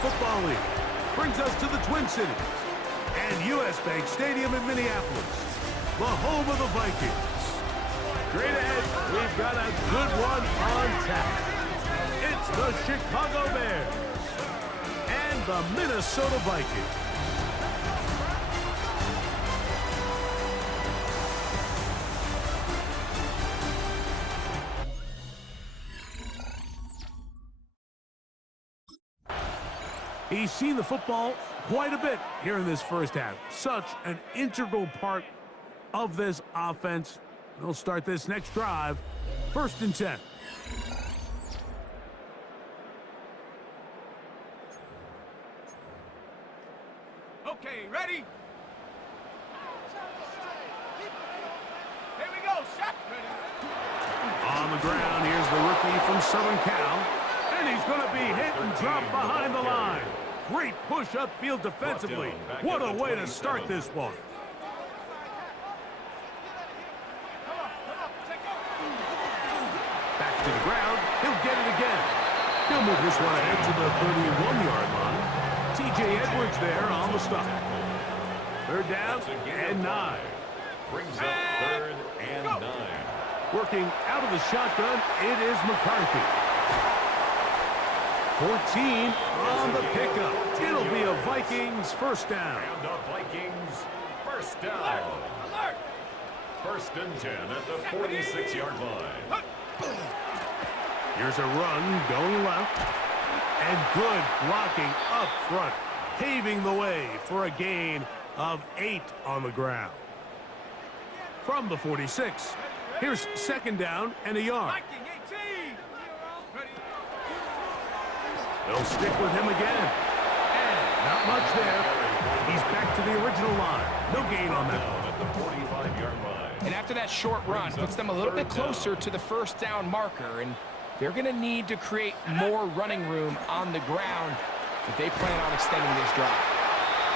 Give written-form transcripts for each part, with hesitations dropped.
Football League. Brings us to the Twin Cities and U.S. Bank Stadium in Minneapolis, the home of the Vikings. Straight ahead, we've got a good one on tap. It's the Chicago Bears and the Minnesota Vikings. He's seen the football quite a bit here in this first half. Such an integral part of this offense. They'll start this next drive, 1st and 10. Okay, ready? Here we go, set. On the ground, here's the rookie from Southern Cal. And he's going to be hit and dropped behind the line. Great push upfield defensively. What a way to start this one. Back to the ground. He'll get it again. He'll move this one ahead to the 31-yard line. T.J. Edwards there on the stop. 3rd down and 9. Brings up 3rd and 9. Working out of the shotgun, it is McCarthy. 14 on the pickup. It'll be a Vikings 1st down. And the Vikings 1st down. Alert! 1st and 10 at the 46-yard line. Here's a run going left. And good blocking up front, paving the way for a gain of 8 on the ground. From the 46, here's 2nd down and a yard. Viking 18. They'll stick with him again. And not much there. He's back to the original line. No gain on that one. At the 45-yard line. And after that short run, puts them a little bit closer to the 1st down marker. And they're going to need to create more running room on the ground if they plan on extending this drive.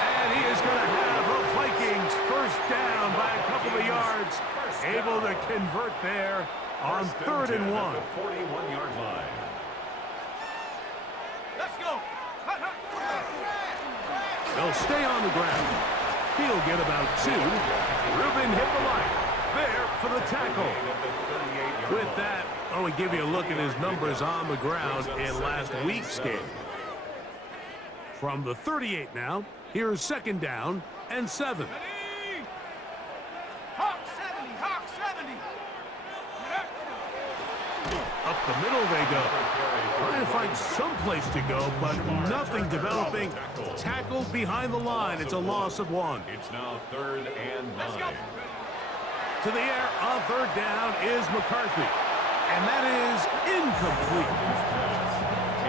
And he is going to have a Vikings 1st down by a couple of yards. Able to convert there on 3rd and 1. At the 41-yard line. Let's go. They'll stay on the ground. He'll get about 2. Reuben hit the line. There for the tackle. With that, I want to give you a look at his numbers on the ground in last week's game. From the 38 now, here's 2nd down and 7. Hawk 70, Hawk 70. Up the middle they go. Trying to find some place to go, but nothing developing. Tackled behind the line. It's a loss of 1. It's now 3rd and 9. To the air on 3rd down is McCarthy. And that is incomplete.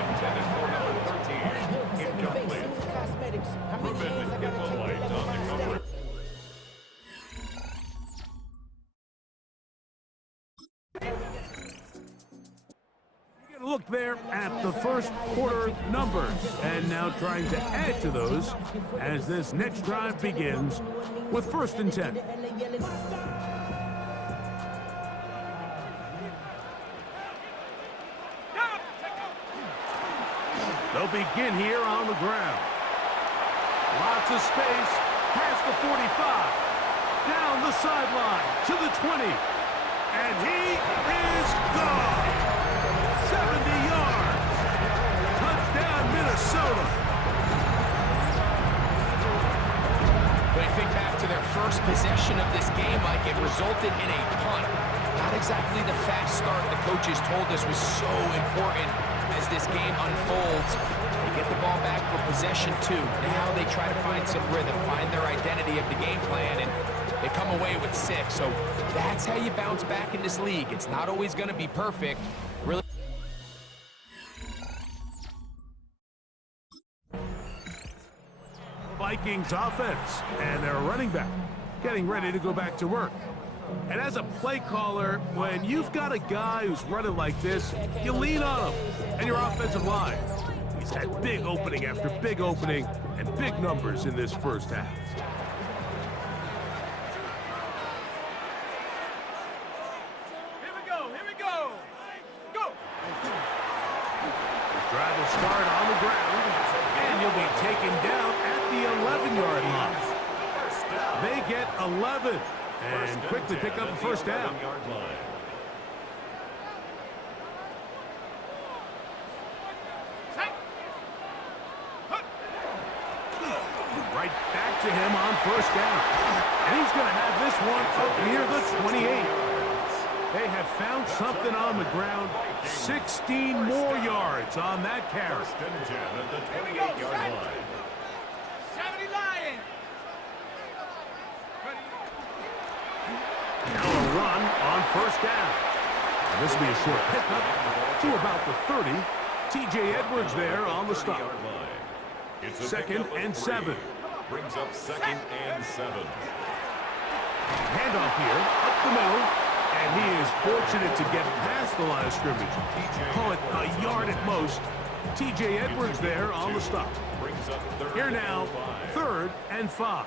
Intended for number 13. Incomplete. Reuben hit the light on the cover. Look there at the 1st quarter numbers, and now trying to add to those as this next drive begins with 1st and 10. They'll begin here on the ground. Lots of space past the 45, down the sideline to the 20, and he is gone. 70 yards. Touchdown, Minnesota. When you think back to their first possession of this game, Mike, it resulted in a punt. Not exactly the fast start the coaches told us was so important as this game unfolds. They get the ball back for possession 2. Now they try to find some rhythm, find their identity of the game plan, and they come away with 6. So that's how you bounce back in this league. It's not always going to be perfect. Really. Vikings offense and their running back getting ready to go back to work. And as a play caller, when you've got a guy who's running like this, you lean on him and your offensive line. He's had big opening after big opening and big numbers in this first half. Here we go, here we go. Go. The drive will start on the ground, and taken down at the 11-yard line. They get 11 and quickly pick up a first down. Right back to him on first down. And he's going to have this one up near the 28. They have found something on the ground. 16 more yards on that carry. First and 10 at the 28-yard line. 70 Lions. Now a run on first down. And this will be a short pickup to about the 30. T.J. Edwards there on the stop. It's a Second pickup of and 3. 7. Brings up second and 7. Handoff here, up the middle. And he is fortunate to get past the line of scrimmage. Call it a yard at most. T.J. Edwards there on the stop. Brings up third. Here now, and 5. 3rd and 5.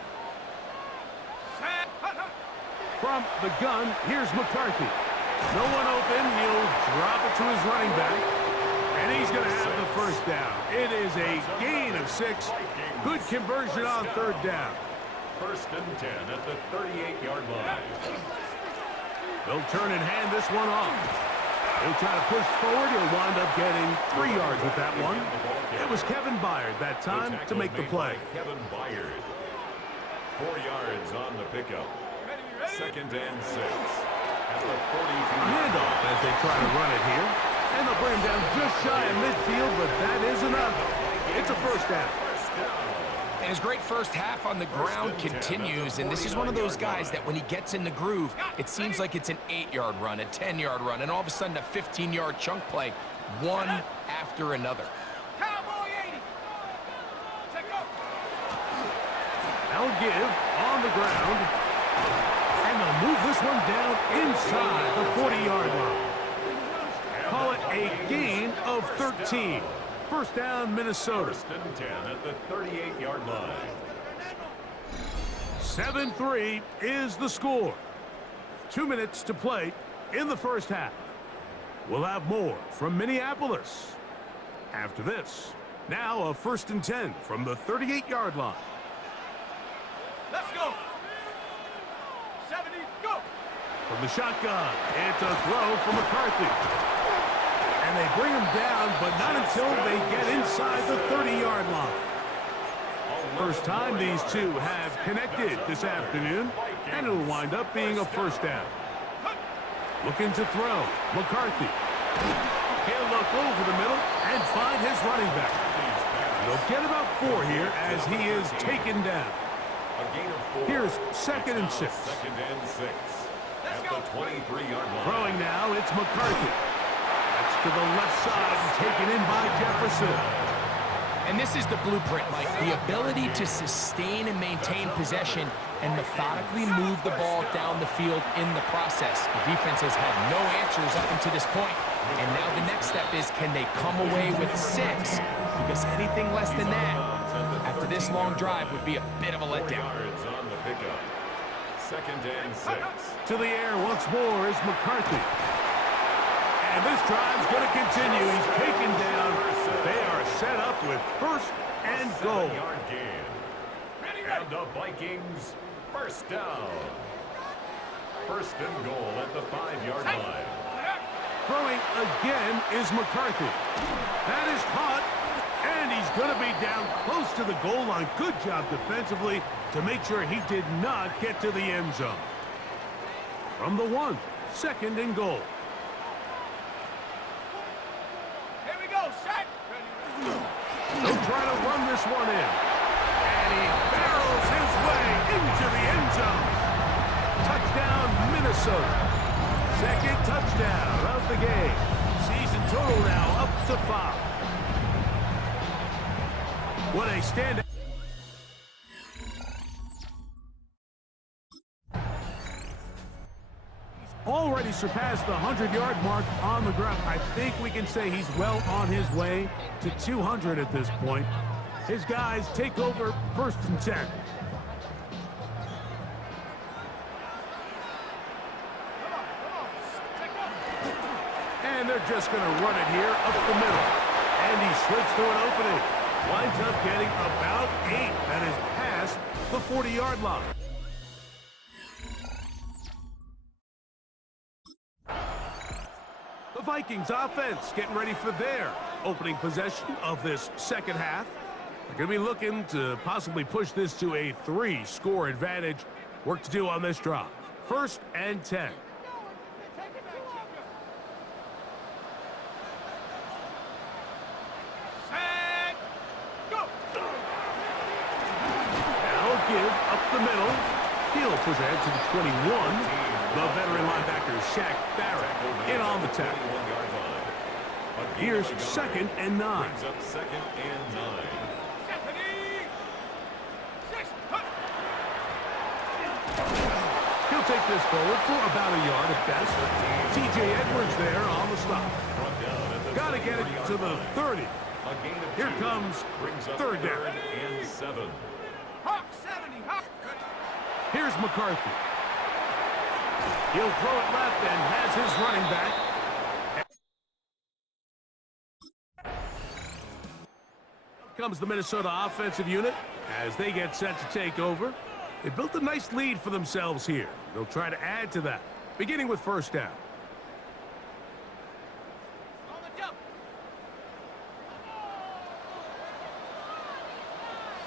From the gun, here's McCarthy. No one open. He'll drop it to his running back. And he's going to have the first down. It is a gain of 6. Good conversion on 3rd down. First and 10 at the 38-yard line. They'll turn and hand this one off. He'll try to push forward. He'll wind up getting 3 yards with that one. It was Kevin Byard that time to make the play. Kevin Byard. 4 yards on the pickup. Second and 6 at the 42. A handoff as they try to run it here. And they'll bring him down just shy of midfield, but that is enough. It's a first down. And his great first half on the ground continues, and this is one of those guys that when he gets in the groove, it seems like it's an 8-yard run, a 10-yard run, and all of a sudden a 15-yard chunk play, one after another. Cowboy 80. Check up. They'll give on the ground. And they'll move this one down inside the 40-yard line. Call it a gain of 13. First down, Minnesota. First and 10 at the 38-yard line. 7-3 is the score. 2 minutes to play in the first half. We'll have more from Minneapolis after this. Now a first and 10 from the 38-yard line. Let's go. 70, go. From the shotgun, it's a throw from McCarthy. And they bring him down, but not until they get inside the 30-yard line. First time these two have connected this afternoon, and it'll wind up being a first down. Looking to throw, McCarthy. He'll look over the middle and find his running back. They'll get about 4 here as he is taken down. A gain of 4. Here's second and 6. Second and 6 at the 23-yard line. Throwing now, it's McCarthy. That's to the left side and taken in by Jefferson. And this is the blueprint, Mike. The ability to sustain and maintain possession and methodically move the ball down the field in the process. The defense has had no answers up until this point. And now the next step is, can they come away with 6? Because anything less than that, after this long drive, would be a bit of a letdown. Yards on the pickup. Second and 6. To the air once more is McCarthy. And this drive's going to continue. He's taken down. They are set up with first and goal. 7-yard gain. And the Vikings first down. First and goal at the 5-yard line. Throwing again is McCarthy. That is caught. And he's going to be down close to the goal line. Good job defensively to make sure he did not get to the end zone. From the 1, second and goal. Here we go, set. They'll try to run this one in. And he barrels his way into the end zone. Touchdown, Minnesota. Second touchdown of the game. Season total now up to 5. What a stand. Already surpassed the 100-yard mark on the ground. I think we can say he's well on his way to 200 at this point. His guys take over first and 10. And they're just going to run it here up the middle. And he slips through an opening. Winds up getting about the 40-yard line. The Vikings offense getting ready for their opening possession of this second half. They're going to be looking to possibly push this to a 3-score advantage. Work to do on this drive. 1st and 10. Set. Go. Now give up the middle. He'll push ahead to the 21. The veteran linebacker, Shaq Barrett, in on the tackle. Here's 2nd and 9. Brings up 2nd and 9. He'll take this forward for about a yard at best. T.J. Edwards there on the stop. Got to get it to the 30. Here comes 3rd down. And 7. Hawk 70. Hawk. Here's McCarthy. He'll throw it left and has his running back. Comes the Minnesota offensive unit as they get set to take over. They built a nice lead for themselves here. They'll try to add to that, beginning with 1st down. On the jump.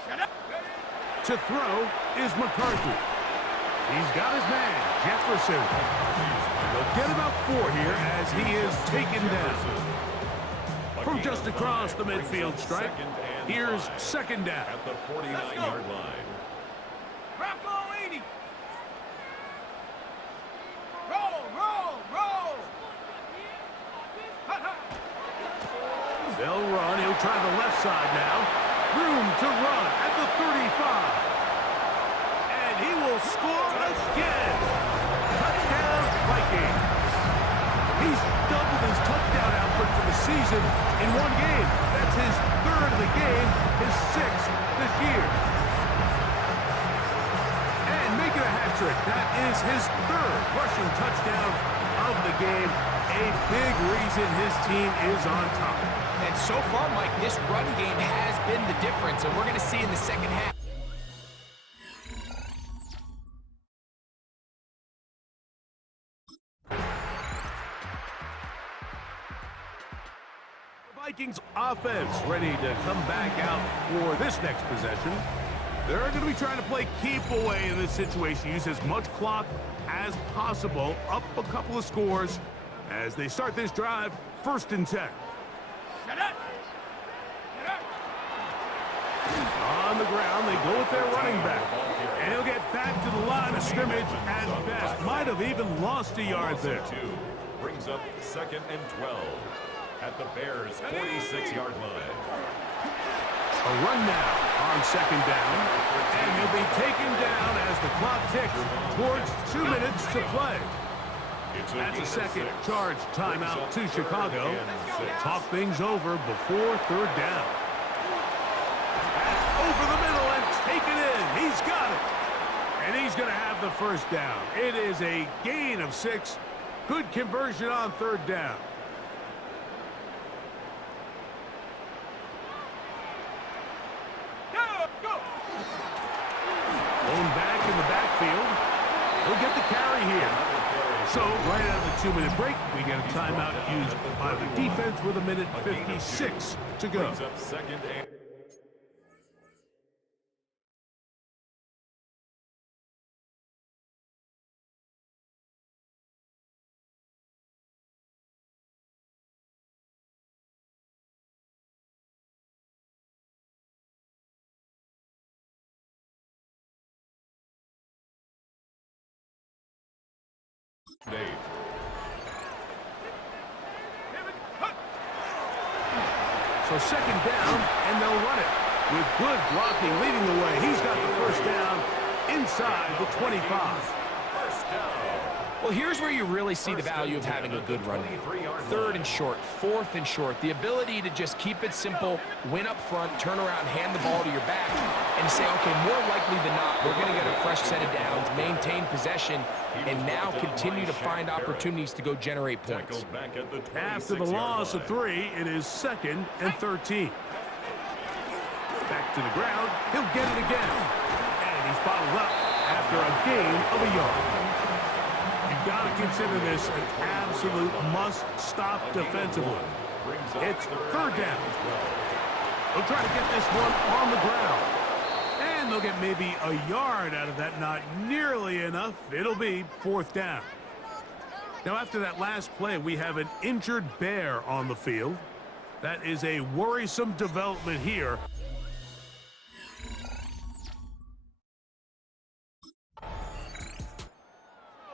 Shut up. To throw is McCarthy. He's got his man, Jefferson. And they'll get about 4 here as he is taken down. From just across the midfield stripe, here's 2nd down. At the 49-yard line. Bronco 80. Roll, roll, roll. Hut, hut. They'll run. He'll try the left side now. Room to run at the 35. And he will score again. Touchdown, Vikings. He's doubled his touchdown output for the season in 1 game. That's his 3rd of the game, his 6th this year. And making a hat trick. That is his 3rd rushing touchdown of the game. A big reason his team is on top. And so far, Mike, this run game has been the difference, and we're going to see in the second half. Vikings offense ready to come back out for this next possession. They're going to be trying to play keep away in this situation. Use as much clock as possible. Up a couple of scores as they start this drive. 1st and 10. Shut up. Shut up. On the ground, they go with their running back. And he'll get back to the line of scrimmage at best. Might have even lost a yard there. Brings up 2nd and 12. At the Bears' 46-yard line. A run now on 2nd down. And he'll be taken down as the clock ticks towards 2 minutes to play. That's a second charge timeout to Chicago. Talk things over before 3rd down. That's over the middle and taken in. He's got it. And he's going to have the 1st down. It is a gain of 6. Good conversion on 3rd down. Back in the backfield. He'll get the carry here. So right out of the 2-minute break, we get a timeout used by the defense with 1:56 to go. Brings up 2nd and... Dave. So 2nd down, and they'll run it. With good blocking leading the way, he's got the 1st down inside the 25. Well, here's where you really see the value of having a good run game. 3rd and short, 4th and short. The ability to just keep it simple, win up front, turn around, hand the ball to your back, and say, okay, more likely than not, we're going to get a fresh set of downs, maintain possession, and now continue to find opportunities to go generate points. After the loss of 3, it is 2nd and 13. Back to the ground. He'll get it again. And He's bottled up after a gain of a yard. You've got to consider this an absolute must-stop defensively. It's third down. They'll try to get this one on the ground. And they'll get maybe a yard out of that. Not nearly enough. It'll be fourth down. Now, after that last play, we have an injured Bear on the field. That is a worrisome development here.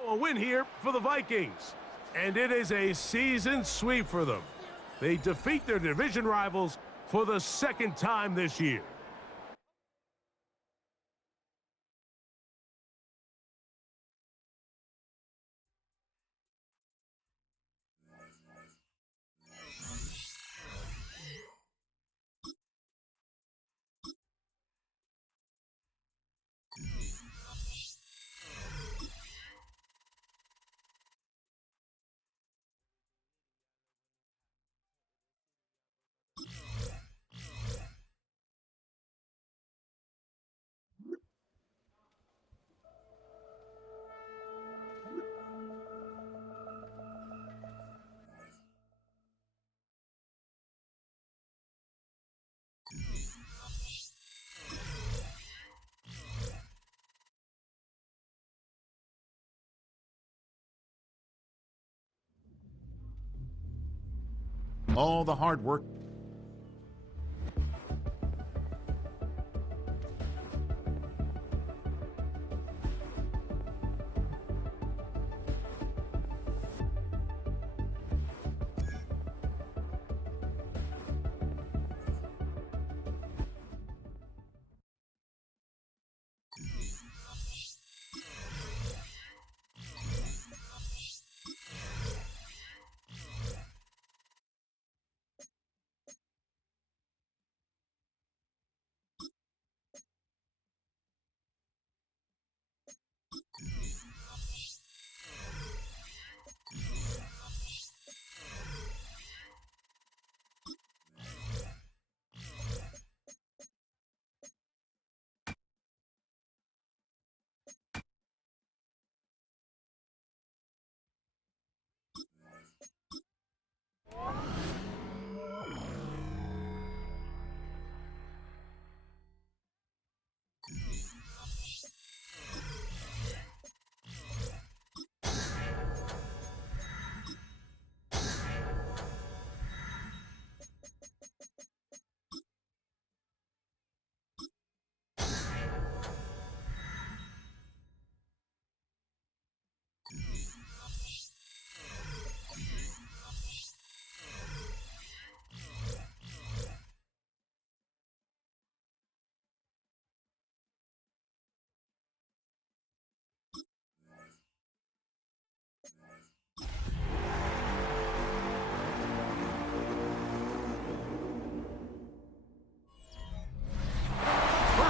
A win here for the Vikings. And it is a season sweep for them. They defeat their division rivals for the second time this year. All the hard work.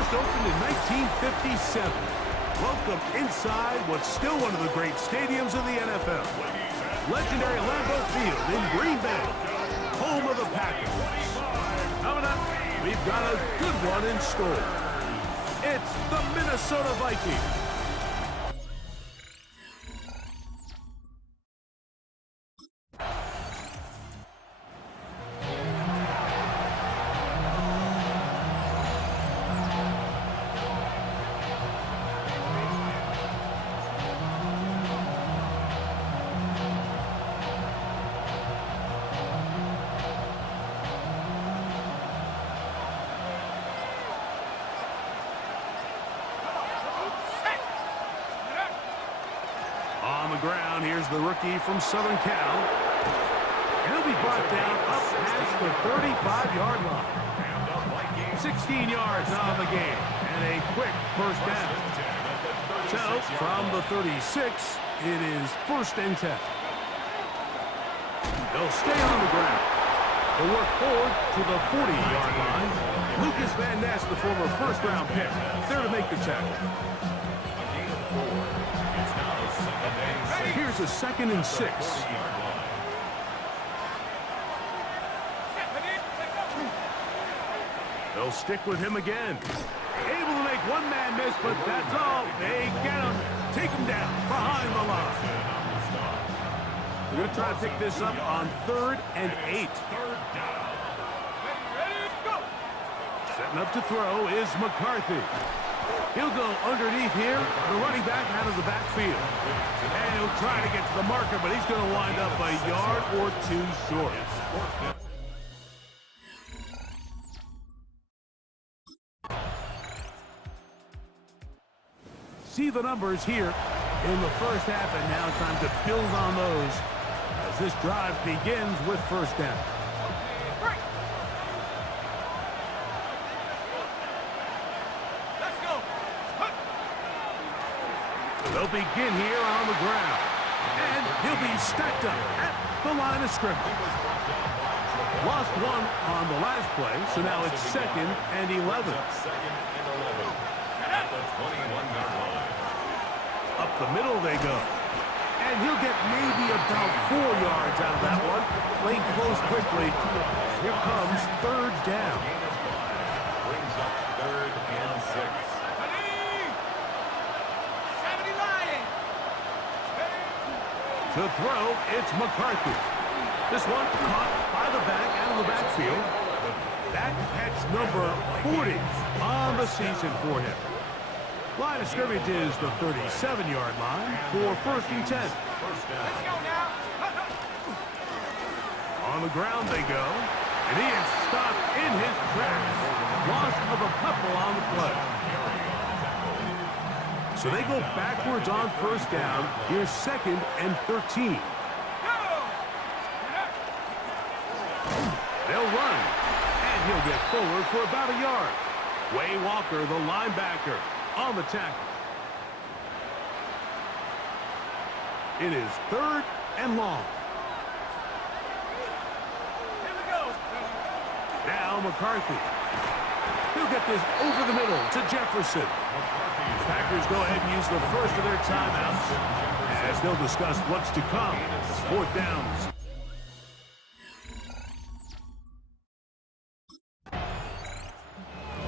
Opened in 1957. Welcome inside what's still one of the great stadiums in the NFL. Legendary Lambeau Field in Green Bay, home of the Packers. Coming up, we've got a good one in store. It's the Minnesota Vikings. On the ground, here's the rookie from Southern Cal. And he'll be brought down up past the 35-yard line. 16 yards on the game, and a quick first down. So, from the 36, it is first and 10. They'll stay on the ground. They'll work forward to the 40-yard line. Lucas Van Ness, the former first-round pick, there to make the tackle. Here's a 2nd and 6. They'll stick with him again. Able to make one man miss, but that's all. They get him. Take him down behind the line. They're going to try to pick this up on 3rd and 8. Ready, go! Setting up to throw is McCarthy. He'll go underneath here. The running back out of the backfield. And he'll try to get to the marker, but he's going to wind up a yard or 2 short. See the numbers here in the first half, and now time to build on those as this drive begins with first down. Break! Let's go! Hup! They'll begin here on the ground, and he'll be stacked up at the line of scrimmage. Lost one on the last play, so now it's 2nd and 11. Up the middle they go. And he'll get maybe about 4 yards out of that one. Played close quickly. And here comes 3rd down. Brings up 3rd and 6. 70 Lions! To throw, it's McCarthy. This one caught by the back out of the backfield. That catch number 40 on the season for him. Line of scrimmage is the 37-yard line for 1st and 10. Let's go now! On the ground they go, and he is stopped in his tracks. Loss of a couple on the play. So they go backwards on 1st down. Here's 2nd and 13. They'll run, and he'll get forward for about a yard. Way Walker, the linebacker, on the tackle. It is 3rd and long. Here we go! Now McCarthy. He'll get this over the middle to Jefferson. Packers go ahead and use the first of their timeouts as they'll discuss what's to come. It's 4th downs.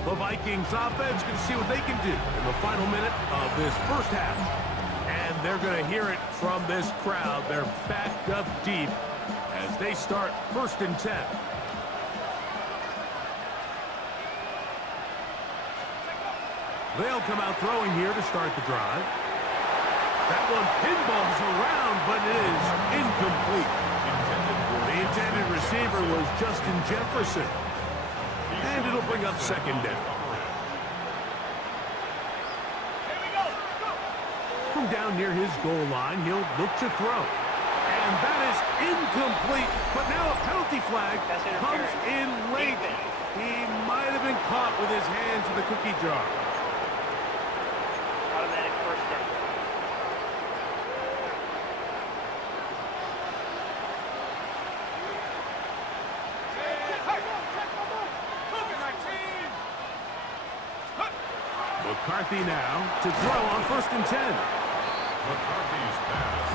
The Vikings offense can see what they can do in the final minute of this first half. And they're going to hear it from this crowd. They're backed up deep as they start 1st and 10. They'll come out throwing here to start the drive. That one pinballs around, but it is incomplete. The intended receiver was Justin Jefferson. And it'll bring up 2nd down. Here we go! Go! From down near his goal line, he'll look to throw. And that is incomplete, but now a penalty flag comes in late. He might have been caught with his hands in the cookie jar. Automatic first down. McCarthy now to throw on 1st and 10. McCarthy's pass.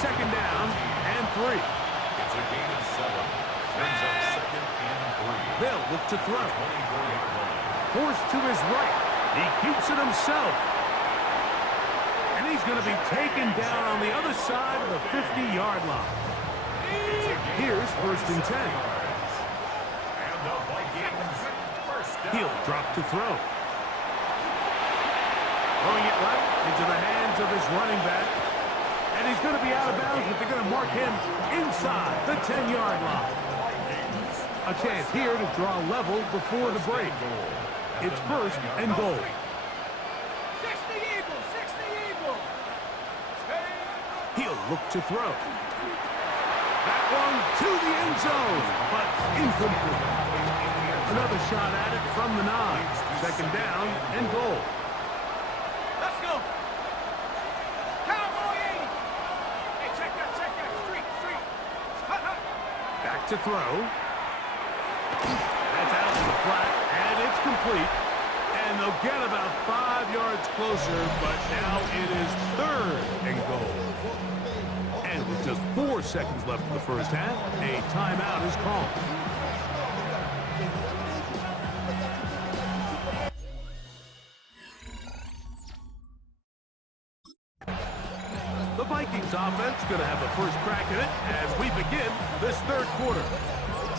2nd down and 3. It's a gain of 7. Brings up 2nd and 3. They'll look to throw. 24-yard line. Forced to his right. He keeps it himself. And he's going to be taken down on the other side of the 50-yard line. Here's 1st and 10. And the Vikings first down. He'll drop to throw. Throwing it right into the hands of his running back. And he's going to be out of bounds, but they're going to mark him inside the 10-yard line. A chance here to draw level before the break. It's 1st and goal. 60 Eagles! 60 Eagles! He'll look to throw. That one to the end zone, but incomplete. Another shot at it from the 9. 2nd down and goal. Let's go! Cowboy 80! Hey, check that, street! Hut, hut! Back to throw. That's out to the flat, and it's complete. And they'll get about 5 yards closer, but now it is 3rd and goal. And with just 4 seconds left in the first half, a timeout is called. Vikings offense going to have the first crack at it as we begin this third quarter.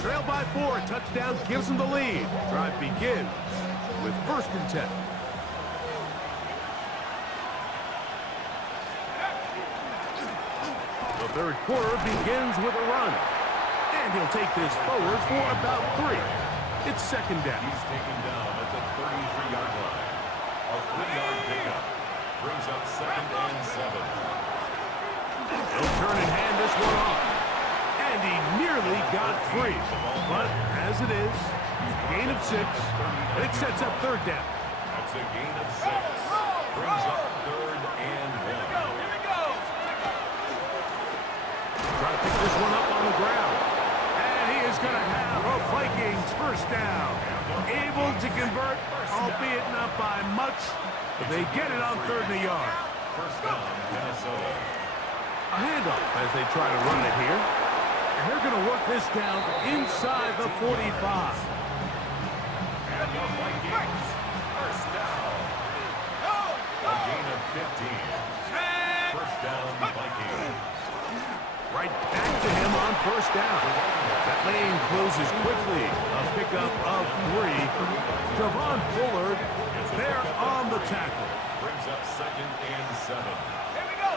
Trail by 4, touchdown gives them the lead. Drive begins with 1st and 10. The third quarter begins with a run. And he'll take this forward for about 3. It's 2nd down. He's taken down at the 33-yard line. A 3-yard pickup brings up 2nd and 7. He'll turn and hand this one off. And he nearly got free. But as it is, gain of 6. And it sets up 3rd down. That's a gain of 6. Brings up 3rd and 1. Here we go. Trying to pick this one up on the ground. And he is going to have a Vikings 1st down. Able to convert, albeit not by much. But they get it on 3rd and a yard. 1st down, Minnesota. A handoff as they try to run it here. And they're going to work this down inside the 45. And the Vikings, 1st down. A gain of 15. 1st down, Vikings. Right back to him on 1st down. That lane closes quickly. A pickup of 3. Javon Bullard is there on the tackle. Brings up 2nd and 7. Here we go.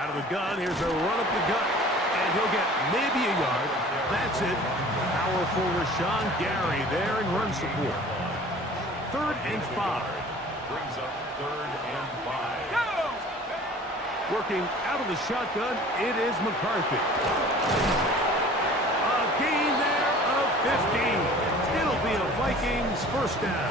Out of the gun, here's a run up the gut. And he'll get maybe a yard. That's it. Powerful Rashawn Gary there in run support. 3rd and 5. Brings up 3rd and 5. Go. Working out of the shotgun, it is McCarthy. A gain there of 15. It'll be a Vikings 1st down.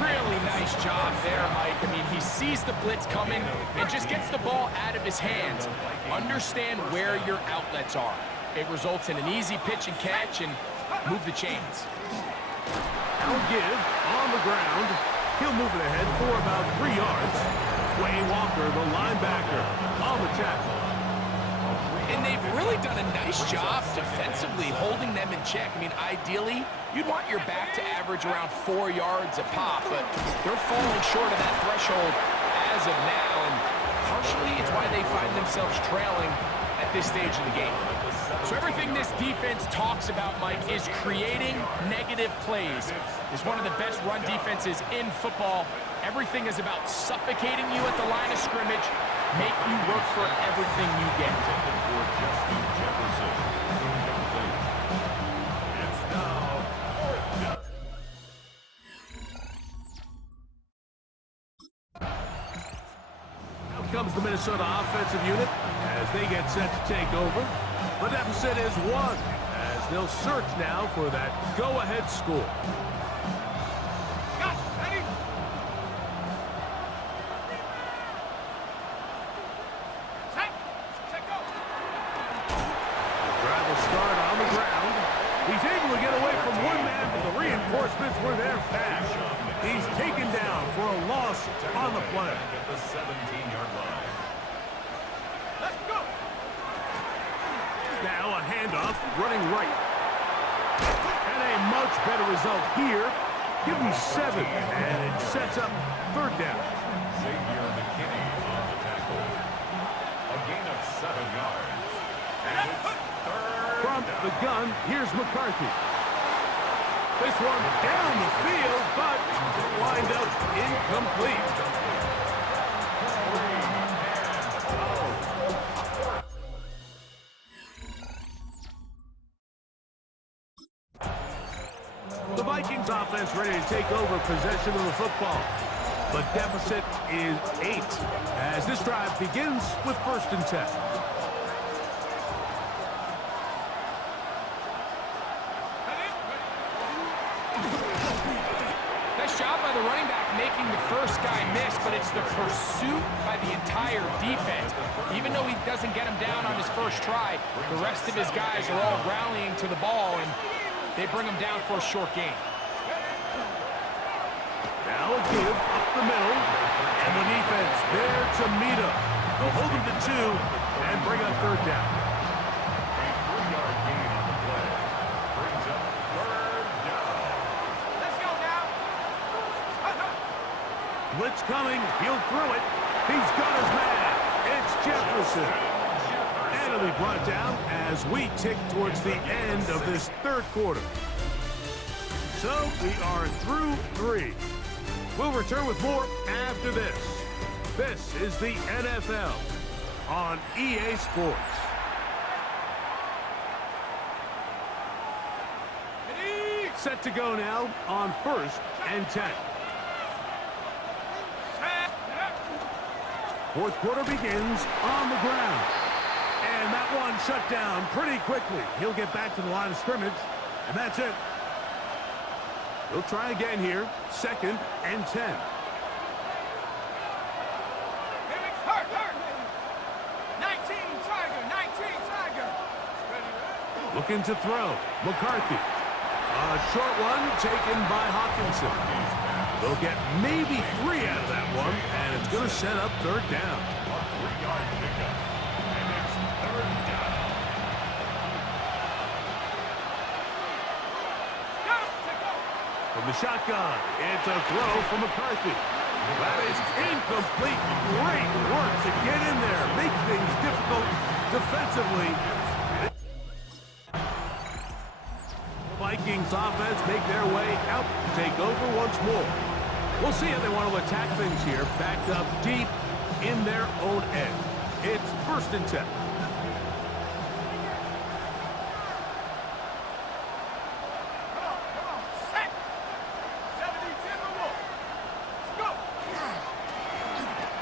Really nice job there, Mike. I mean, he sees the blitz coming and just gets the ball out of his hands. Understand where your outlets are. It results in an easy pitch and catch and move the chains. Now give on the ground. He'll move it ahead for about 3 yards. Wayne Walker, the linebacker, on the tackle. And they've really done a nice job defensively holding them in check. I mean, ideally, you'd want your back to average around 4 yards a pop, but they're falling short of that threshold as of now, and partially it's why they find themselves trailing at this stage of the game. So everything this defense talks about, Mike, is creating negative plays. It's one of the best run defenses in football. Everything is about suffocating you at the line of scrimmage, make you work for everything you get. Out comes the Minnesota offensive unit as they get set to take over. The deficit is 1 as they'll search now for that go-ahead score. Got ready. Set go. Drive will start on the ground. He's able to get away from 1 man, but the reinforcements were there fast. He's taken down for a loss on the play. At the 17-yard line. Let's go. Now a handoff running right. And a much better result here. Give him 7, and it sets up 3rd down. Xavier McKinney on the tackle. A gain of 7 yards. And it's 3rd. From the gun, here's McCarthy. This one down the field, but will wind up incomplete. The Vikings offense ready to take over possession of the football. The deficit is 8 as this drive begins with 1st and 10. Nice job by the running back making the first guy miss, but it's the pursuit by the entire defense. Even though he doesn't get him down on his first try, the rest of his guys are all rallying to the ball, and they bring him down for a short gain. Now a give up the middle, and the defense there to meet him. They'll hold him to 2 and bring up 3rd down. A 3-yard gain on the play. Brings up 3rd down. Let's go now. Blitz coming, he'll throw it. He's got his man. It's Jefferson. And it'll be brought down as we tick towards the end of this third quarter. So we are through 3. We'll return with more after this. This is the NFL on EA Sports. Set to go now on 1st and 10. Fourth quarter begins on the ground. And that one shut down pretty quickly. He'll get back to the line of scrimmage, and that's it. He'll try again here, 2nd and 10. Looking to throw. McCarthy. A short one taken by Hawkinson. They'll get maybe 3 out of that one, and it's going to set up 3rd down. From the shotgun, it's a throw from McCarthy. That is incomplete. Great work to get in there, make things difficult defensively. Vikings offense make their way out to take over once more. We'll see how they want to attack things here, backed up deep in their own end. It's 1st and 10.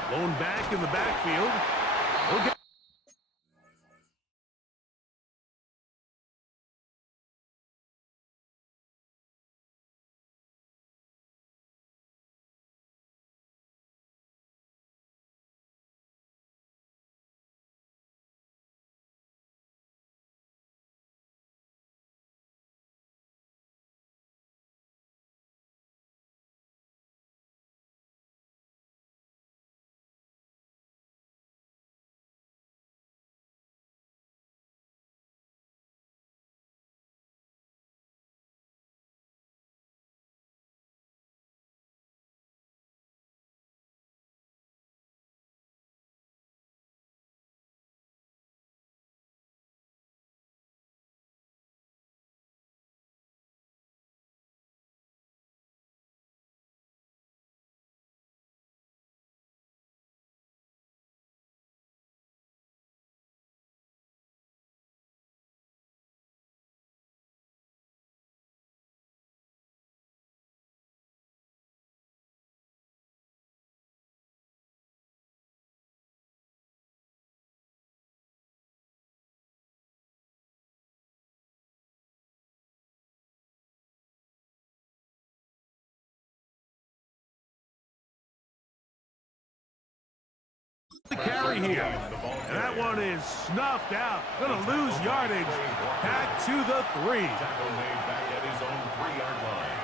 Blown back in the backfield. We'll get the carry here. And that one is snuffed out. Gonna lose yardage. Back to the 3. Tackle made back at his own 3-yard line.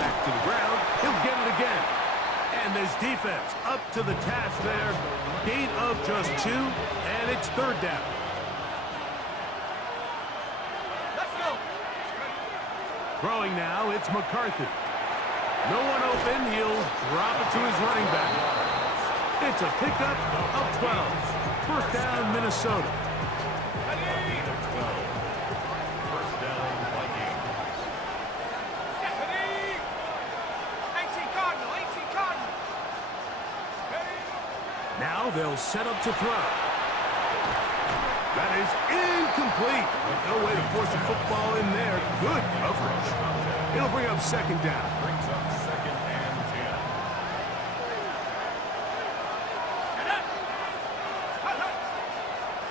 Back to the ground. He'll get it again. And this defense up to the task there. Gain of just 2, and it's 3rd down. Let's go. Throwing now, it's McCarthy. No one open, he'll drop it to his running back. It's a pickup of 12. 1st down, Minnesota. First down, Vikings. 18 Cardinal, 18 Cardinal. Now they'll set up to throw. That is incomplete. No way to force a football in there. Good coverage. It'll bring up 2nd down. Brings up 2nd and 10.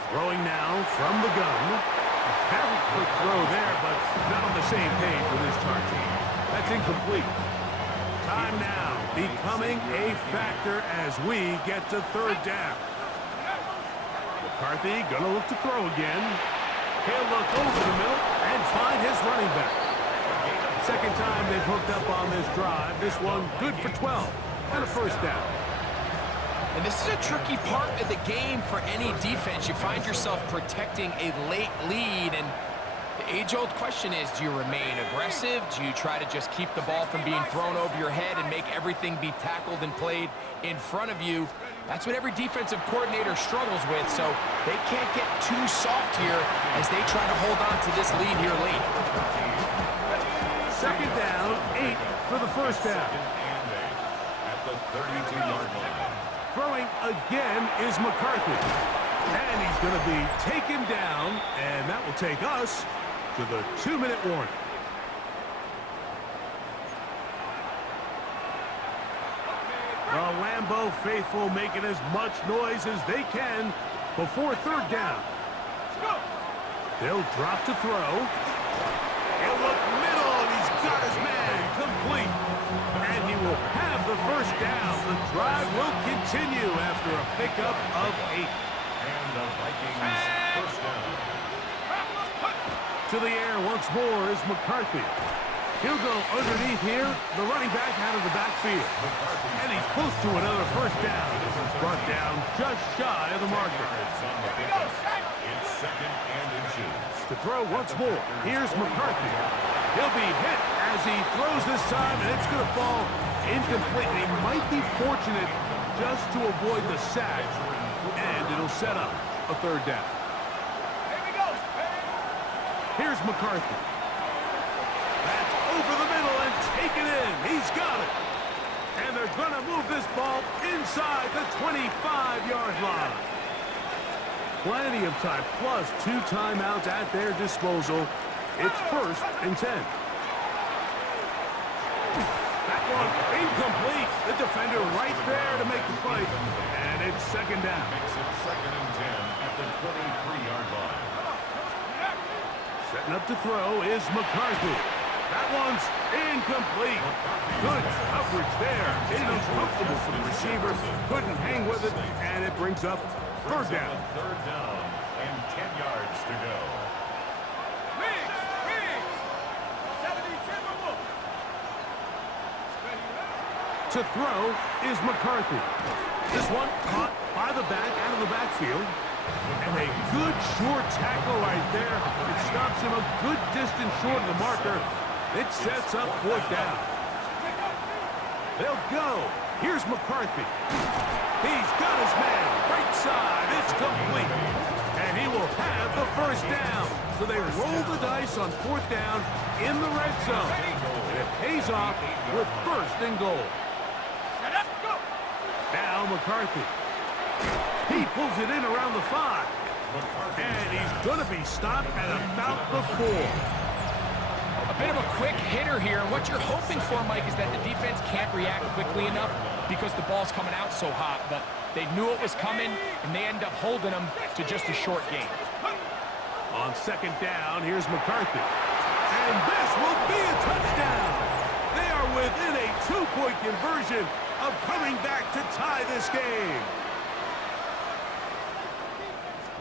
Throwing now from the gun. A very quick throw there, but not on the same page with his target. That's incomplete. Time now becoming a factor as we get to 3rd down. McCarthy gonna look to throw again. He'll look over the middle and find his running back. 2nd time they've hooked up on this drive. This one good for 12 and a 1st down. And this is a tricky part of the game for any defense. You find yourself protecting a late lead, and The age-old question is, do you remain aggressive? Do you try to just keep the ball from being thrown over your head and make everything be tackled and played in front of you? That's what every defensive coordinator struggles with, so they can't get too soft here as they try to hold on to this lead here late. Second down, 8 for the first down. At the 32-yard line. Throwing again is McCarthy. And he's going to be taken down, and that will take us to the 2-minute warning. The Lambeau faithful making as much noise as they can before third down. They'll drop to throw. He'll look middle, and he's got his man complete. And he will have the first down. The drive will continue after a pickup of 8. And the Vikings first down. To the air once more is McCarthy. He'll go underneath here. The running back out of the backfield. And he's close to another first down. This is brought down just shy of the marker. It's second and inches. To throw once more, here's McCarthy. He'll be hit as he throws this time, and it's going to fall incomplete. And he might be fortunate just to avoid the sack, and it'll set up a third down. Here's McCarthy. That's over the middle and taken in. He's got it. And they're going to move this ball inside the 25-yard line. Plenty of time, plus 2 timeouts at their disposal. It's first and 10. That one incomplete. The defender right there to make the play. And it's second down. Makes it second and 10 at the 23-yard line. Setting up to throw is McCarthy. That one's incomplete. Good coverage there. Getting uncomfortable for the receiver. Couldn't hang with it, and it brings up third down. Third down and 10 yards to go. To throw is McCarthy. This one caught by the back out of the backfield. And a good short tackle right there. It stops him a good distance short of the marker. It sets up fourth down. They'll go. Here's McCarthy. He's got his man. Right side. It's complete. And he will have the first down. So they roll the dice on fourth down in the red zone. And it pays off with first and goal. Now McCarthy. He pulls it in around the 5. And he's going to be stopped at about the 4. A bit of a quick hitter here, and what you're hoping for, Mike, is that the defense can't react quickly enough because the ball's coming out so hot, but they knew it was coming, and they end up holding them to just a short game. On second down, here's McCarthy. And this will be a touchdown. They are within a 2-point conversion of coming back to tie this game.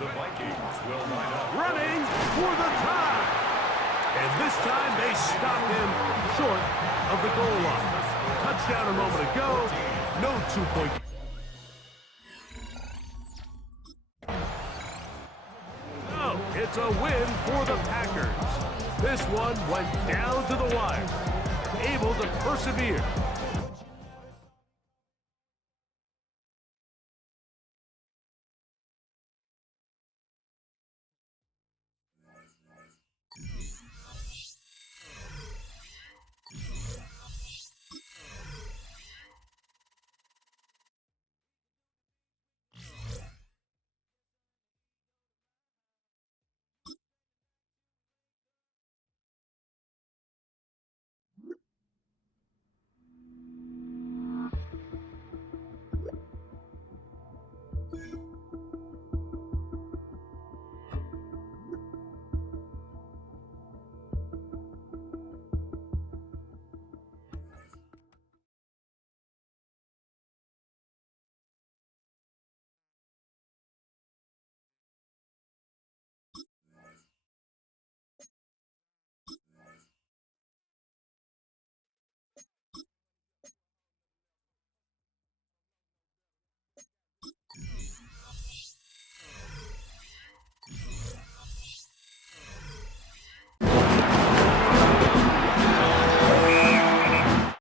The Vikings will line up. Running for the tie. And this time they stop him short of the goal line. Touchdown a moment ago. No 2-point. No, it's a win for the Packers. This one went down to the wire. Able to persevere